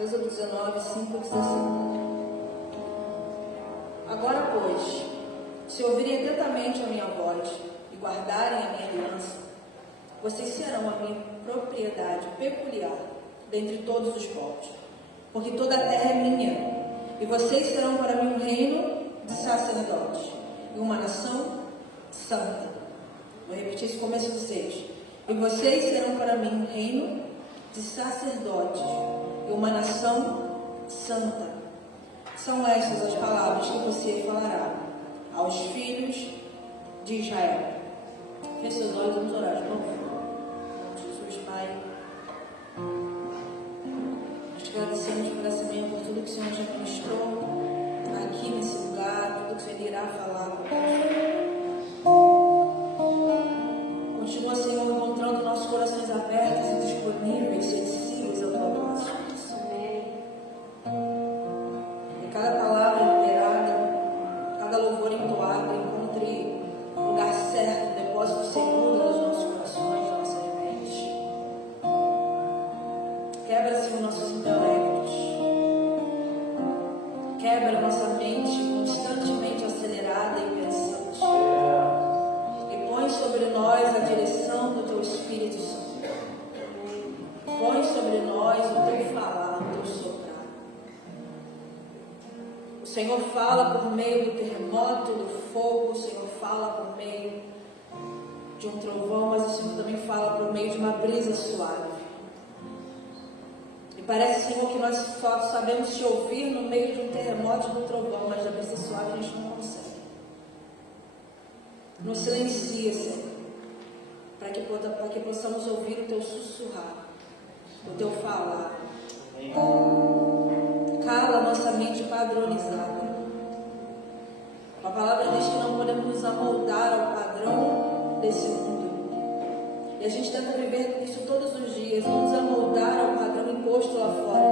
Êxodo 19, 5 diz assim: Agora, pois, se ouvirem atentamente a minha voz e guardarem a minha aliança, vocês serão a minha propriedade peculiar dentre todos os povos, porque toda a terra é minha, e vocês serão para mim um reino de sacerdotes e uma nação santa. Vou repetir esse começo de 6. E vocês serão para mim um reino de sacerdotes e uma nação santa. São estas as palavras que você falará aos filhos de Israel. Feche seus olhos, vamos orar de novo. Jesus, Pai, nós te agradecemos por essa manhã, por tudo que o Senhor já ministrou aqui nesse lugar, tudo que o Senhor irá falar conosco. Continua, Senhor, encontrando nossos corações abertos e disponíveis, sensíveis à tua voz. E cada palavra liberada, cada louvor entoado, encontre o lugar certo, um depósito seguro nos nossos corações, nas nossas mentes. Quebra, Senhor, nossos intelectos. Quebra nossa mente constantemente acelerada e pensante. Põe sobre nós a direção do Teu Espírito Santo. Põe sobre nós o Teu falar, o Teu soprar. O Senhor fala por meio do terremoto, do fogo. O Senhor fala por meio de um trovão, mas o Senhor também fala por meio de uma brisa suave. E parece, Senhor, que nós só sabemos te ouvir no meio de um terremoto e de um trovão, mas da brisa suave a gente não consegue. Nos silencia, Senhor, para que possamos ouvir o Teu sussurrar, o Teu falar. Cala a nossa mente padronizada. A palavra diz que não podemos nos amoldar ao padrão desse mundo. E a gente tenta viver isso todos os dias, não nos amoldar ao padrão imposto lá fora.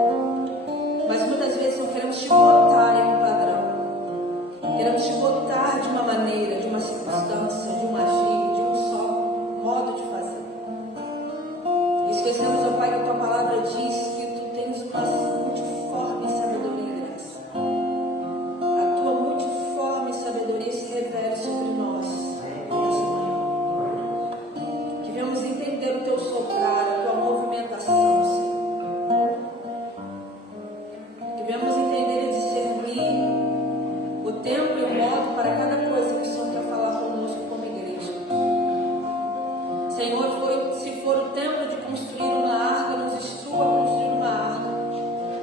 Mas muitas vezes não queremos te botar em um padrão. Queremos te botar de uma maneira, de uma circunstância, de uma agir, de um só modo de fazer. Esquecemos, ó Pai, que a Tua palavra diz que Tu tens uma multiforme sabedoria e graça. A Tua multiforme sabedoria se revela sobre nós nessa manhã. Que venhamos entender o Teu soprar, a Tua movimentação, Senhor. Que venhamos entender e discernir o tempo e o modo para cada coisa que o Senhor quer falar conosco como igreja. Senhor, se for o tempo de construir uma arca, nos instrua a construir uma arca.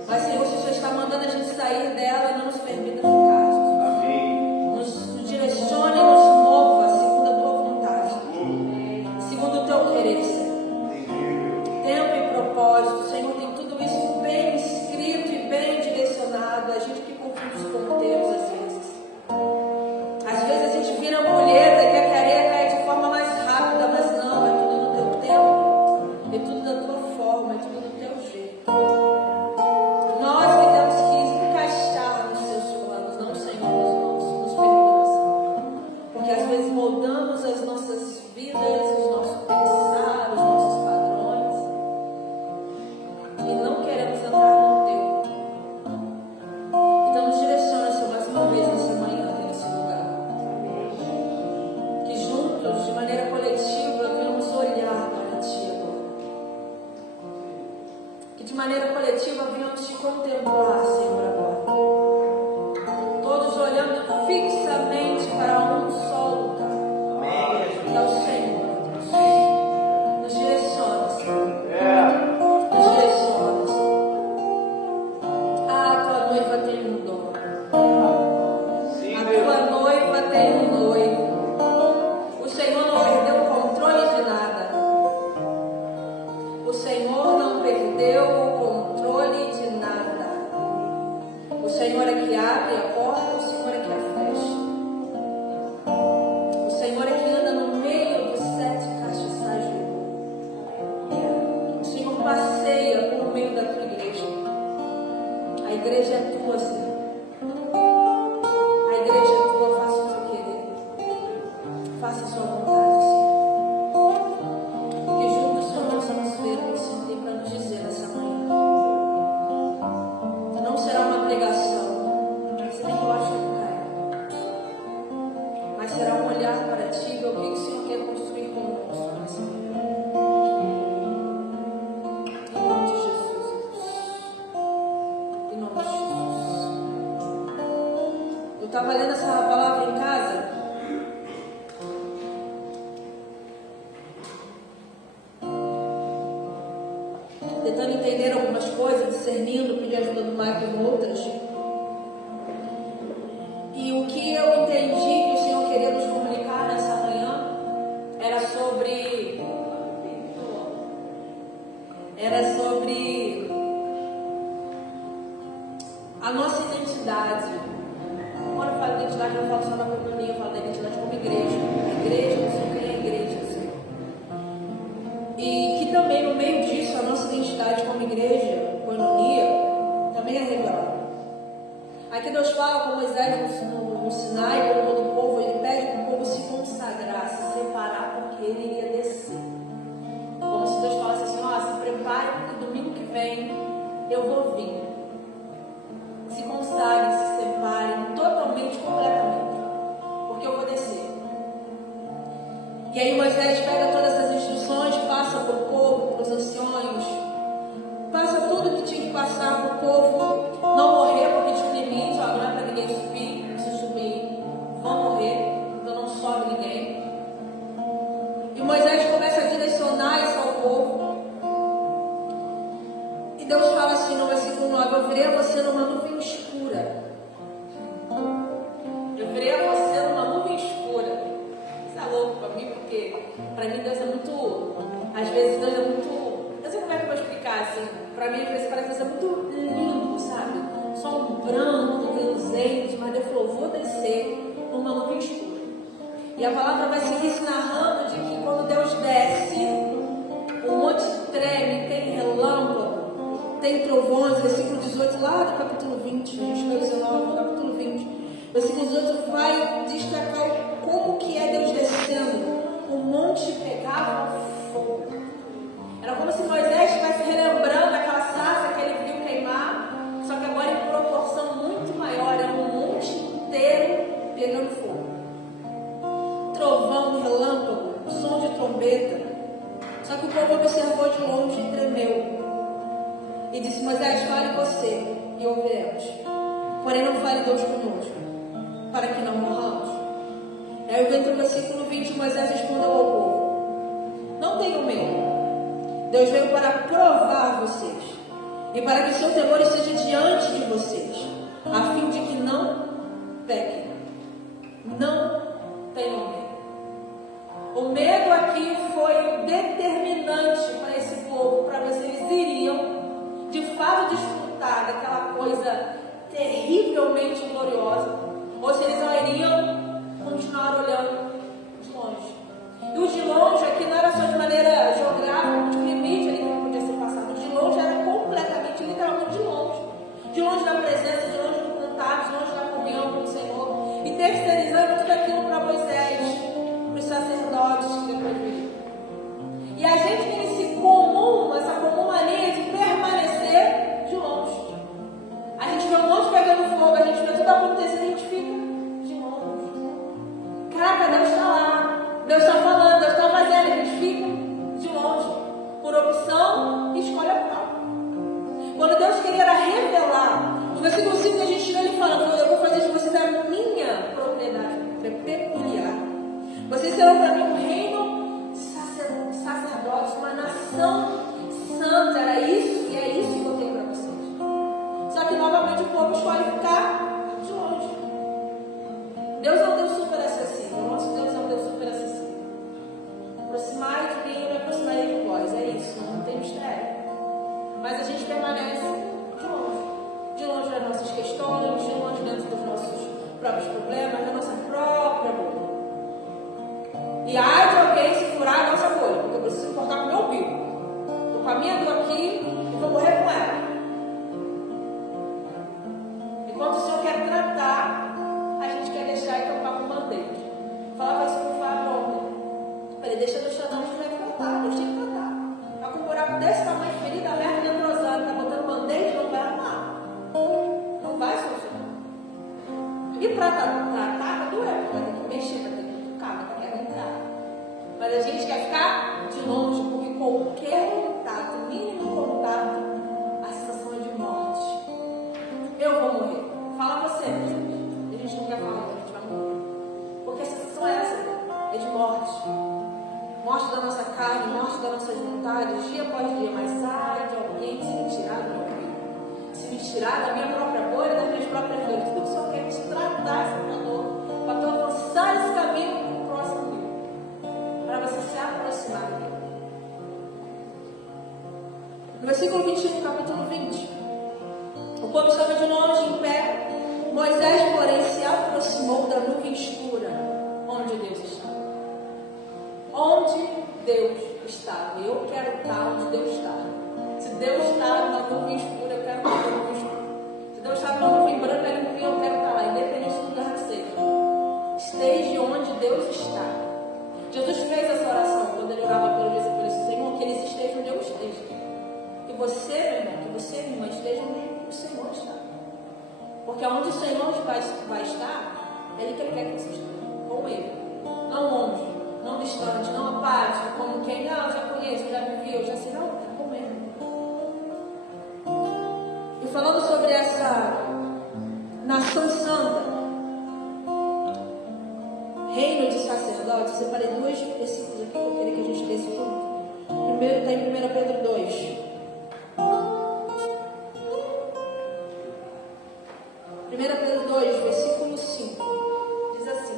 Mas, Senhor, se o Senhor está mandando a gente sair dela, não nos permita ficar. Nos direcione e nos mova segundo a Tua vontade. Segundo o Teu querer, Senhor. Tempo e propósito, Senhor, tem tudo isso bem escrito e bem direcionado. A gente que confunde os ponteiros às vezes. Às vezes a gente vira ampulheta e quer que a areia caia de forma mais rápida, mas não, é tudo no Teu tempo, é tudo da Tua forma, é tudo do Teu jeito. Nós que temos que encaixar nos Teus planos, não, Senhor, nos perdoa, porque às vezes moldamos as nossas vidas, os nossos pensar, os nossos padrões e não queremos andar no Teu. Então nos direciona, Senhor, mais uma vez nessa manhã, nesse lugar. Que juntos, de maneira coletiva, venhamos olhar para Ti agora. Que de maneira coletiva venhamos Te contemplar, Senhor, agora. Todos olhando fixamente para um só lugar. Que é o Senhor. Nos direciona, Senhor. Nos direciona, Senhor. A Tua noiva tem um dom. A Tua noiva tem um noivo. O Senhor não perdeu o controle de nada. O Senhor não perdeu o controle de nada. O Senhor é que abre a porta, o Senhor é que a fecha. O Senhor é que anda no meio dos 7 castiçais de ouro. O Senhor passeia por meio da Tua igreja. A igreja é Tua, Senhor. A igreja é Tua, faça o Teu querer. Faça a Sua vontade, Senhor. Que juntos, Senhor, nós vamos ver o que o Senhor tem para nos dizer nessa manhã. tentando entender algumas coisas, discernindo, pedir ajuda do Michael em outras. E o que eu entendi que o Senhor queria nos comunicar nessa manhã era sobre a nossa identidade. Quando eu falo identidade, eu não falo só da comunidade, eu falo da identidade como igreja. A igreja, eu não sei quem é a igreja, Senhor. E que também, no meio disso, a nossa identidade como igreja, coinonia, também é revelada. Aqui Deus fala com Moisés no Sinai, com todo o povo, ele pede para o povo se consagrar, se separar, porque ele iria descer. Como se Deus falasse assim: ó, se prepare, porque domingo que vem eu vou vir. Se consagrem, se separem totalmente, completamente, porque eu vou descer. E aí Moisés pega todas essas instruções, passa para o povo, para os anciões, passa tudo que tinha que passar para o povo não morrer, porque tinha um limite, ó, não é para ninguém subir, se subir vão morrer, então não sobe ninguém. E Moisés começa a direcionar isso ao povo. E Deus fala assim no versículo 9: eu virei você numa nuvem escura. Eu virei você numa nuvem escura. Isso é louco para mim, porque para mim Deus é muito, às vezes Deus é muito, eu não sei como é que eu vou explicar assim, para mim às vezes parece que Deus é muito lindo, sabe? Só um branco, reluzente, mas Deus falou: vou descer numa nuvem escura. E a palavra vai seguir se narrando de que quando Deus desce, o monte treme, tem relâmpago, tem trovões. Versículo 18 lá do capítulo 20, gente, 19, do capítulo 20, versículo 18 vai destacar como que é Deus descendo. O monte pegava fogo. Era como se Moisés estivesse relembrando aquela sarça que ele viu queimar, só que agora em proporção muito maior. Era um monte inteiro pegando fogo. Trovão, relâmpago, som de trombeta. Só que o povo observou de longe e tremeu. E disse: Moisés, fale você e ouviremos. Porém não fale Deus conosco, para que não morramos. Aí eu entro no versículo 20, Moisés respondeu ao povo: não tenham medo. Deus veio para provar vocês, e para que o seu temor esteja diante de vocês, a fim de que não pequem. Não tenham medo. O medo aqui foi determinante para esse povo, para ver se eles iriam de fato desfrutar daquela coisa terrivelmente gloriosa, ou se eles iriam continuar olhando de longe. E o de longe aqui não era só de maneira geográfica, de limite ali que não podia ser passado. De longe era completamente, literalmente de longe da presença, de longe do contato, de longe da comunhão com o Senhor, e terceirizando tudo aquilo para Moisés, para os sacerdotes que depois viriam. E a gente tem essa comum mania de permanecer de longe. A gente vê um monte pegando fogo, a gente vê tudo acontecendo, a gente fica de longe. Caraca, Deus está lá, Deus está falando, Deus está fazendo, a gente fica de longe. Por opção, escolhe a qual. Quando Deus queria revelar, no versículo 5 a gente lê, ele fala: eu vou fazer de vocês a minha propriedade peculiar. Vocês serão para mim um reino de sacerdotes, uma nação santa. Era isso, e é isso que eu tenho para vocês. Só que novamente o povo escolhe ficar de longe. Deus é um Deus super acessível. O nosso Deus é um Deus super acessível. Aproximar de mim, eu me aproximarei de vós. É isso, não tem mistério. Mas a gente permanece de longe. De longe das nossas questões, de longe dentro dos nossos próprios problemas, da nossa própria bolha. E ai de alguém se furar a nossa bolha, porque eu preciso me importar com o meu umbigo. Estou com a minha dor aqui e vou morrer com ela. Enquanto o Senhor quer tratar, a gente quer deixar e tampar com band-aid. Falava isso com o Fábio ontem. Falei: deixa Deus tratar onde tiver que tratar, Deus tem que tratar. Está com um buraco desse tamanho, ferida aberta e entrosada, está botando band-aid, não vai arrumar. Não vai solucionar. E para tratar, vai doer, vai ter que mexer, vai ter que tocar, vai ter que aguentar. Mas a gente quer ficar de longe, porque qualquer contato, mínimo contato, a sensação é de morte. Eu vou morrer. Fala você, a gente não quer falar que a gente vai morrer. Porque a sensação é essa, é de morte. Morte da nossa carne, morte das nossas vontades, dia após dia. Mas ai de alguém tirar da minha própria bolha, das minhas próprias dores. Tudo que o Senhor quer te tratar essa tua dor, para tu avançar esse caminho para o próximo nível, para você se aproximar dele. No versículo 21, capítulo 20, o povo estava de longe em pé. Moisés, porém, se aproximou da nuvem escura, onde Deus estava. Onde Deus estava. Eu quero estar onde Deus está. Se Deus está na nuvem escura, eu quero estar na nuvem escura. Se Deus está na nuvem branca, eu quero estar lá, independente do lugar que seja. Esteja onde Deus está. Jesus fez essa oração quando ele orava pelo Senhor, que eles estejam onde eu esteja. Que você, meu irmão, que você, minha irmã, esteja onde o Senhor está. Porque onde o Senhor vai estar, é Ele que Ele quer que você esteja, com Ele. Não longe, não distante, não apático, como quem, não, eu já conheço, eu já vivi, eu já sei, não, é com Ele. E falando sobre essa nação santa, reino de sacerdotes, separei 2 versículos aqui que eu queria que a gente lesse junto. Primeiro está em 1 Pedro 2. 1 Pedro 2, versículo 5, diz assim: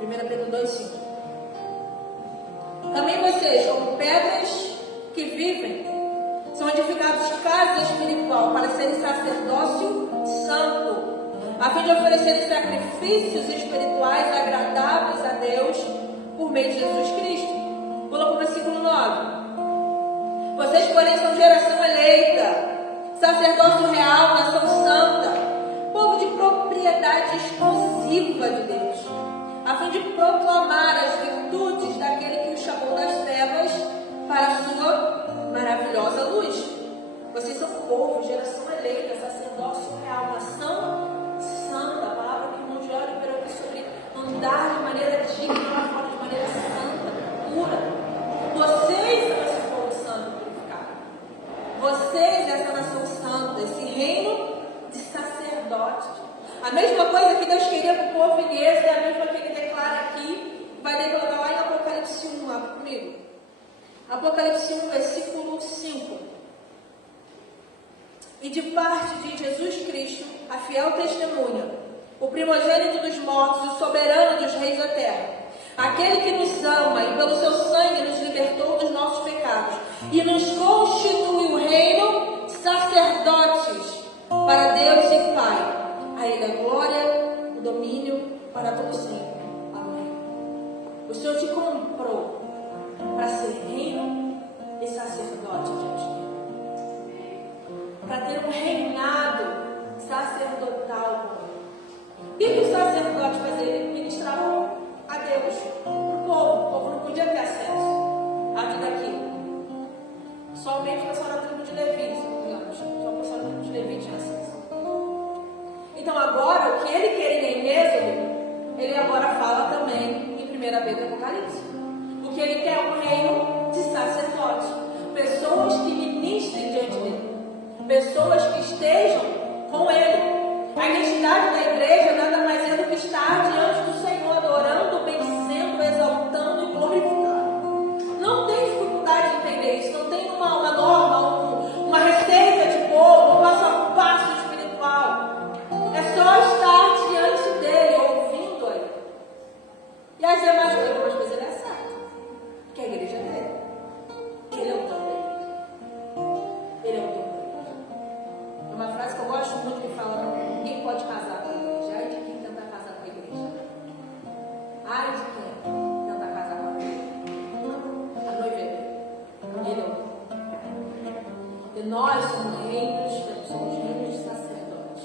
1 Pedro 2, 5. Também vocês, como pedras que vivem, são edificados casa espiritual para serem sacerdócio santo, a fim de oferecerem sacrifícios espirituais agradáveis a Deus por meio de Jesus Cristo. Pula para o versículo 9. Vocês, porém, são geração eleita, sacerdócio real, nação santa, povo de propriedade exclusiva de Deus, a fim de proclamar as virtudes daquele que os chamou das trevas para a sua maravilhosa luz. Vocês são povo, geração eleita, sacerdócio real, nação santa. A palavra que o irmão Jorge liberou aqui sobre andar de maneira digna, de maneira santa, pura. Vocês são esse povo santo purificado. Vocês, essa nação santa, esse reino de sacerdotes. A mesma coisa que Deus queria para o povo em Êxodo, é a mesma que Ele declara aqui, vai declarar lá em Apocalipse 1, lá comigo. Apocalipse 1, versículo 5. E de parte de Jesus Cristo, a fiel testemunha, o primogênito dos mortos, o soberano dos reis da terra, aquele que nos ama e pelo seu sangue nos libertou dos nossos pecados e nos constituiu reino, sacerdotes para Deus e Pai. A Ele a glória, o domínio para todo sempre. Amém. O Senhor te comprou para ser reino e sacerdote diante dele. Para ter um reinado sacerdotal. O que o sacerdote fazia? Ele ministrava a Deus, o povo não podia ter acesso à vida daquilo. Somente o pessoal da tribo de Levi, só o pessoal da tribo de Levi tinha acesso. Então agora, o que ele queria em Êxodo, ele agora fala também em 1 Pedro Apocalipse. O que ele quer é um reino de sacerdotes, pessoas que ministrem diante dele, pessoas que estejam com ele. A identidade da igreja nada mais é do que estar diante do Senhor, adorando, bendizendo, exaltando e glorificando. Não tem dificuldade de entender isso, não tem uma norma, uma receita de bolo, um passo a passo espiritual. É só estar diante dele, ouvindo ele. E as demais coisas, algumas vezes ele é certo, que a igreja é dele. Ele é o dono da igreja. Ele é o dono da igreja. É uma frase que eu gosto muito que fala: ninguém pode casar com a igreja. Ai de quem tenta casar com a igreja. Ai de quem tenta casar com a igreja. A noiva é dele. Ele é o dono. E nós somos reinos de sacerdotes,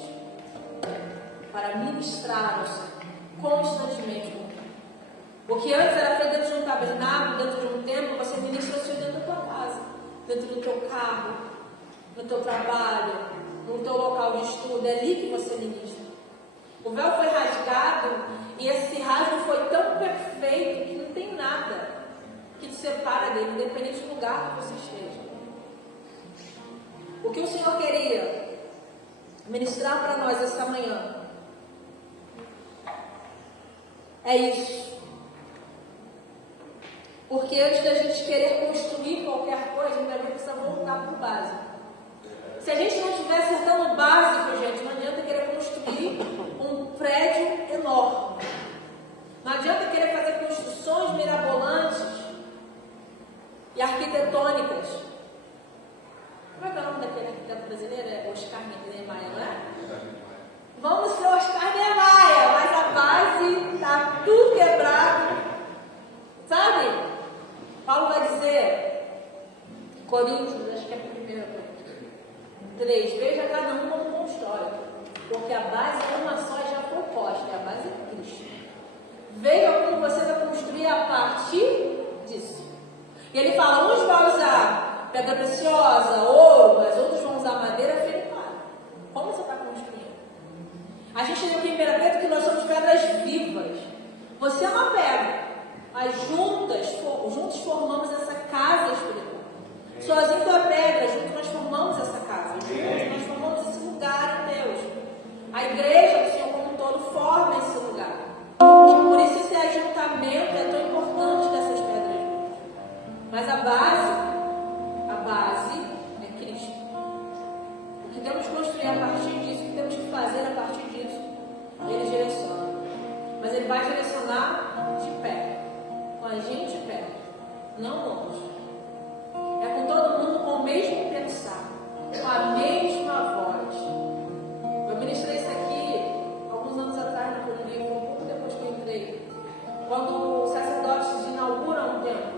para ministrar-nos constantemente. O que antes era feito dentro de um tabernáculo, dentro de um templo, você ministra isso dentro da tua casa, dentro do teu carro, no teu trabalho, no teu local de estudo. É ali que você ministra. O véu foi rasgado e esse rasgo foi tão perfeito que não tem nada que te separa dele, independente do lugar que você esteja. O que o Senhor queria ministrar para nós esta manhã é isso. Porque antes da gente querer construir qualquer coisa, a gente precisa voltar para o básico. Se a gente não estiver acertando o básico, gente, não adianta querer construir um prédio enorme. Não adianta querer fazer construções mirabolantes e arquitetônicas. Como é que é o nome daquele arquiteto brasileiro? É Oscar Niemeyer, não é? Vamos ser Oscar Niemeyer, mas a base está tudo quebrado. Sabe? Paulo vai dizer, Coríntios, acho que é a primeira coisa. 3, veja cada um como constrói, porque a base é uma só e já foi posta, é a base de Cristo. Veja como você vai construir a partir disso. E ele fala, uns vão usar pedra preciosa, ouro, mas outros vão usar madeira, ferro e palha. Como você está construindo? A gente tem aqui em Pedro que nós somos pedras vivas. Você é uma pedra, mas juntos formamos essa casa espiritual. Sozinho tu é pedra, juntos nós formamos essa casa. Juntos nós formamos esse lugar em Deus. A igreja do Senhor como um todo forma esse lugar. Por isso esse ajuntamento é tão importante dessas pedras. Mas a base é Cristo. O que temos que construir a partir disso, o que temos que fazer a partir disso, Ele direciona. Mas Ele vai direcionar de pé, com a gente de pé, não longe. É com todo mundo com o mesmo pensar, com a mesma voz. Eu ministrei isso aqui alguns anos atrás no livro, um pouco depois que eu entrei. Quando os sacerdotes inauguram um templo.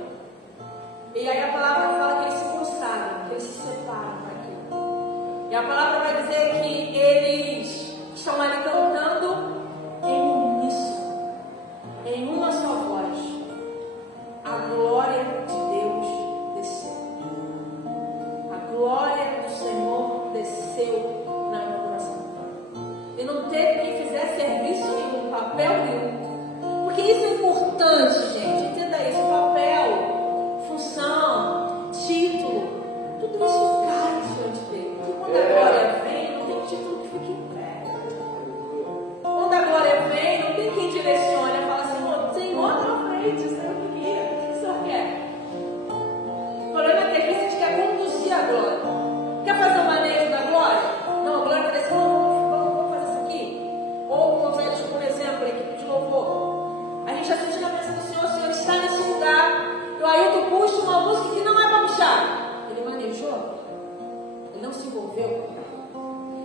E aí a palavra fala que eles se consagram, que eles se separam para aquilo. E a palavra vai dizer que eles estão ali cantando em uníssono, em uma só voz. A glória de Deus desceu. A glória do Senhor desceu na inauguração. E não teve quem fizesse serviço nenhum, papel nenhum. Porque isso é importante, gente. Entenda isso. Papel, função, título, tudo isso cai diante dele. Porque quando a glória vem, não tem título que fique em pé. Quando a glória vem, não tem quem direcione e fala assim, Senhor, na frente, o Senhor queria, o que o Senhor quer? O problema é que às vezes a gente quer conduzir a glória. Quer fazer o manejo da glória? Não, a glória está desse, vamos fazer isso aqui. Ou vamos usar isso como exemplo, a equipe de louvor. A gente assiste na presença do Senhor, o Senhor está nesse lugar. E o Ailton puxa uma música que não é para puxar. Ele manejou, ele não se envolveu.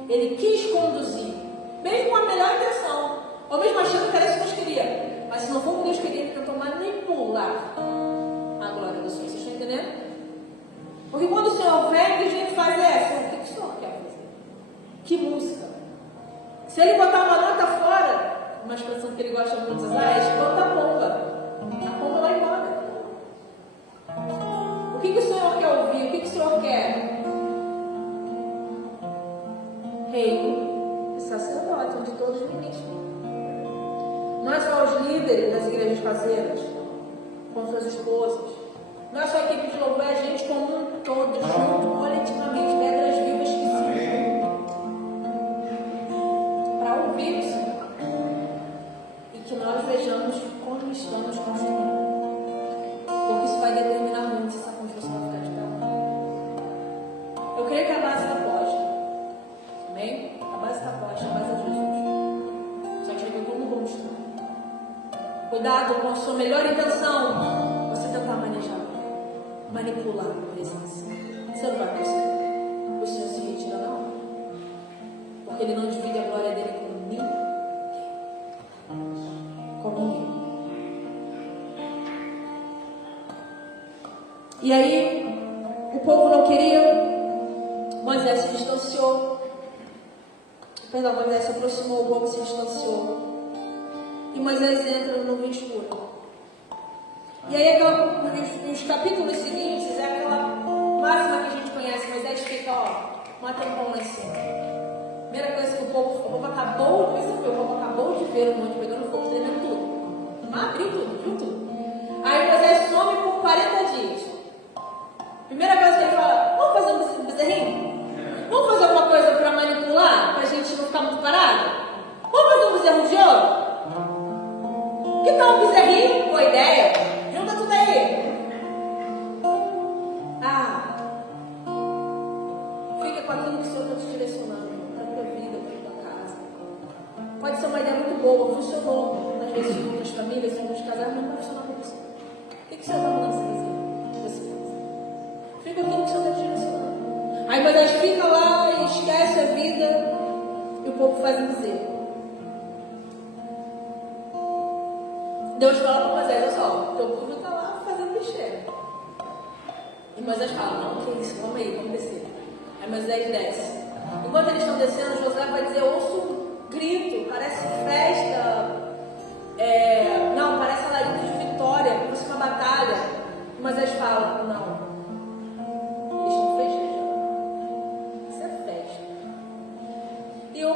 Ele quis conduzir, mesmo com a melhor intenção, ou mesmo achando que era isso que Deus queria. Mas se não for o que Deus queria, ele tentou manipular a glória do Senhor. Vocês estão entendendo? Porque quando o Senhor vem, o que a gente faz é, o que o Senhor quer fazer? Que música? Se ele botar uma nota fora, uma expressão que ele gosta muito de usar é espanta a pomba. A pomba vai embora. O que o Senhor quer ouvir? O que o Senhor quer? Reino e sacerdote, onde todos ministram. Não é só os líderes das igrejas caseiras, com suas esposas. Não é só a equipe de louvor, é a gente como um todo, junto, coletivamente, pedras vivas que se para ouvir o Senhor. E que nós vejamos como estamos construindo. Porque isso vai determinar muito se essa construção vai ficar de pé. Eu creio que a base está posta. Amém? A base está posta, a base é Jesus. Só que chega como construir. Cuidado com a sua melhor intenção. Você tentar manejar, manipular a presença. Você não vai conseguir. O Senhor se retira não. Porque Ele não divide a glória dele com ninguém. Com ninguém. E aí, o povo não queria. Moisés se distanciou. Perdão, Moisés se aproximou, o povo se distanciou. E Moisés entra no nuvem escura. E aí, nos capítulos seguintes, é aquela máxima que a gente conhece. Moisés fica, um tempão lá em cima. Primeira coisa que o povo acabou de ver o monte pegando fogo, tremendo tudo. Abriu tudo, viu tudo. Aí Moisés some por 40 dias. Primeira coisa que ele fala, vamos fazer um bezerrinho? Vamos fazer alguma coisa para manipular? Para a gente não ficar muito parado? Vamos fazer um bezerro de ouro? Que tal um bezerrinho? Boa ideia. Junta tudo aí. ser uma ideia muito boa, funcionou às vezes em outras famílias, em outros casais, mas não vai funcionar para você. O que o Senhor está mandando você fazer? Fica aquilo que o Senhor está direcionando. Aí Moisés fica lá e esquece a vida e o povo faz um bezerro. Deus fala para Moisés: olha só, teu povo está lá fazendo besteira. E Moisés fala: não, que isso, vamos aí, vamos descer. Aí Moisés desce. Enquanto eles estão descendo, Josué vai dizer: ouço um grito, parece festa, não, parece alarido de vitória, parece uma batalha. E Moisés fala: não, eles estão festejando. Isso é festa. E eu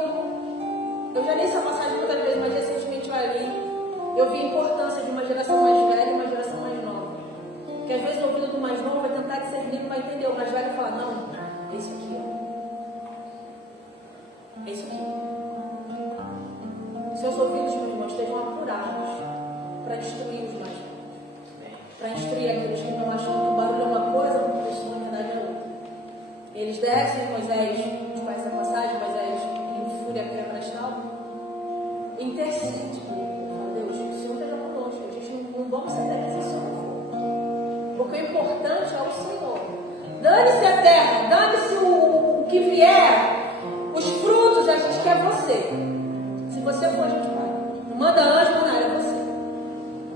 já li essa passagem muitas vezes, mas recentemente eu vi a importância de uma geração mais velha e uma geração mais nova. Porque às vezes o ouvido do mais novo vai tentar discernir, não vai entender. O mais velho vai falar: não, é isso aqui. É isso aqui. Seus ouvidos, meus irmãos, estejam apurados para destruir os mais novos. Para instruir aqueles que não acham que o barulho é uma coisa, mas isso na verdade é outra. Eles descem, Moisés, a gente conhece a passagem, Moisés em fúria pré-prestal, intercede. Deus, o Senhor esteja conosco, a gente não vamos ser dessa só. Porque o importante é o Senhor. Dane-se a terra, dane-se o que vier, os frutos, a gente quer você. Se você for, a gente vai. Não manda anjo, não nada, é você.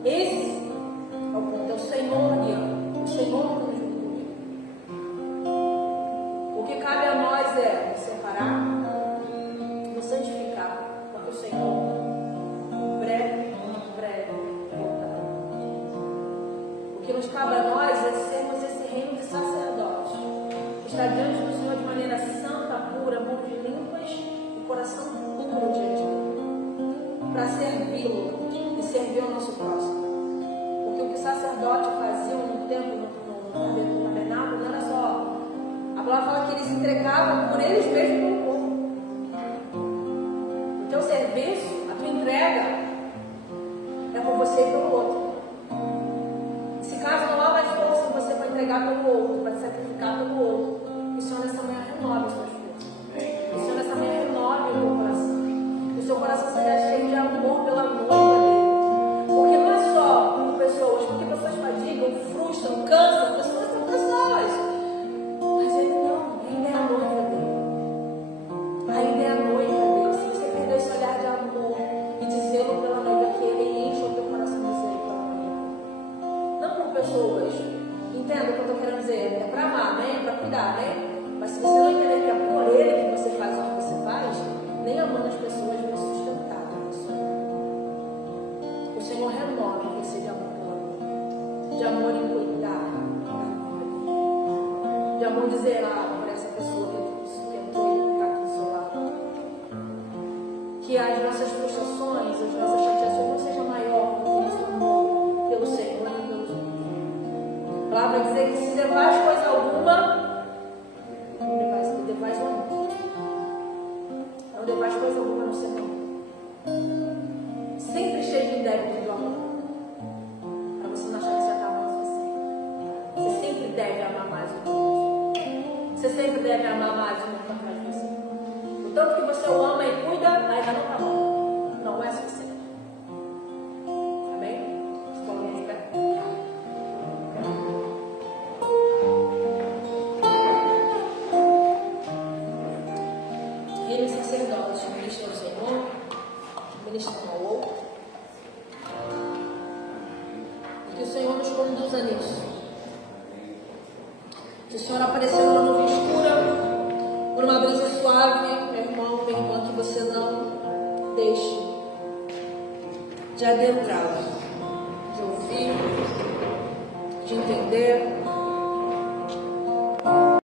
Esse é o ponto, é o Senhor guiando. O Senhor não nos junto. O que cabe a nós é nos separar, nos santificar, porque o Senhor breve voltará. O que nos cabe a nós é sermos esse reino de sacerdotes, estar diante do Senhor de maneira santa, pura, mãos limpas e coração puro diante dele, para servi-lo e servir ao nosso próximo. Porque o que o sacerdote fazia no templo, no tabernáculo, não era só. A palavra fala que eles entregavam por eles mesmos pelo povo. O teu serviço, a tua entrega, é por você e pelo outro. Se caso não há mais força você para entregar pelo outro, para sacrificar pelo outro, o Senhor nessa manhã renove as suas forças. O Senhor nessa manhã renove o teu coração. Que o seu coração seja cheio de amor pela noiva dele. Porque não é só por pessoas, porque pessoas fadigam, frustram, cansam, pessoas são pessoas. Mas ele não, ainda é a noiva dele. Ainda é a noiva dele. Se você perder esse olhar de amor e de zelo pela noiva, que ele enche o teu coração de zelo pela noiva. Não por pessoas. Entenda o que eu estou querendo dizer? É para amar, né? É para cuidar, né? Mas se você não entender que é por ele que você faz o que você faz, nem amando as pessoas vai sustentar a pessoa. O Senhor renova você de amor pela vida, de amor em cuidar, de amor em zelar por essa pessoa que entrou e está aqui do seu lado. Que as nossas frustrações, as nossas chateações não sejam maior do que o nosso amor pelo Senhor e pelos outros. A palavra vai dizer que se devais coisa alguma, devais o amor. Não devais coisa alguma no Senhor. Sempre esteja em débito do amor. Para você não achar que você está amando o suficiente. Você sempre deve amar mais o que você sempre deve amar mais o que está atrás de você. O tanto que você o ama e cuida, ainda não está bom. Não é suficiente. Amém? Escolha de pé. Reino sacerdote, ministra ao Senhor, ministra ao outro. E que o Senhor nos conduza nisso. Que o Senhor apareceu numa nuvem escura, por uma brisa suave, meu irmão, minha irmã, que você não deixe de adentrá-la, de ouvir, de entender.